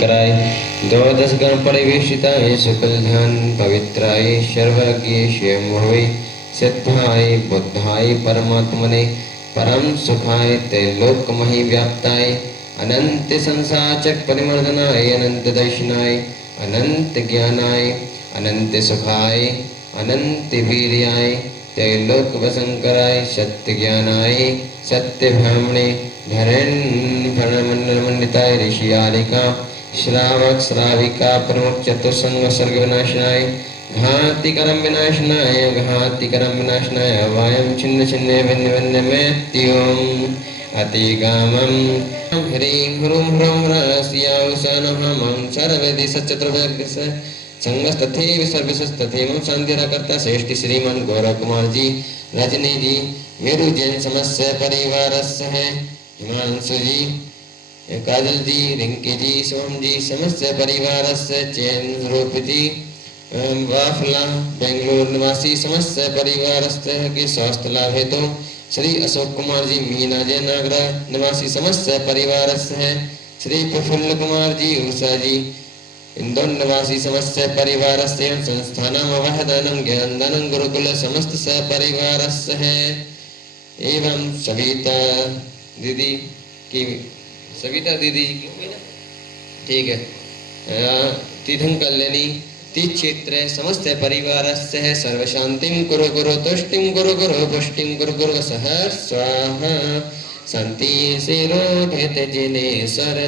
शंकराय द्वादश गण परिवेशिताय सकल ध्यान पवित्राय सर्वज्ञ स्वयंभुवे सिद्धाय बुद्धाय परमात्मने परम सुखाय त्रैलोक्यमहि व्याप्ताय अनंत संसाचक परिमर्दनाय अनंत दर्शनाय अनंत ज्ञानाय अनंत सुखाय अनंत वीर्याय त्रैलोक वशंकराय सत्य ज्ञानाय सत्य ब्राह्मणे धरण मंडल मंडिताय ऋषियालिका श्रावक श्राविका प्रमुख चतुसंग सर्ग विनाशनाय घातिकरम विनाशनाय घातिकरम विनाशनाय वायम छिन्न छिन्ने भिन्न भिन्न मृत्युम अतिगामं ह्रीं ह्रूं ह्रौं ह्रास्यावसानहमं सर्ववेदि सच्चतुर्वेदस संगस्तथैव सर्वशस्तथैव शांतिरकर्ता श्रेष्ठ श्रीमान गौरव कुमार जी रजनी जी मेरु जैन समस्य परिवारस्य है हिमांशु जी काजल जी रिंकी जी सोम जी समस्त परिवारस्य चैन रूप जी वाफला बेंगलुरु निवासी समस्त परिवारस्य के स्वास्थ्य लाभ हेतु श्री अशोक कुमार जी मीना जय नागरा निवासी समस्त परिवारस्य है श्री प्रफुल्ल कुमार जी उषा जी इंदौर निवासी समस्त परिवारस्य संस्थानम वहदानं ज्ञानदानं गुरुकुल समस्त सपरिवारस्य है एवं सविता दीदी की सविता दीदी की हुई ना ठीक है तीर्थं कल्याणी तीर्थ क्षेत्र समस्त परिवारस्य है सर्व शांतिं कुरु गुरु तुष्टिं कुरु गुरु पुष्टिं कुरु गुरु सहर्ष स्वाहा शांति से रोधे जिने सर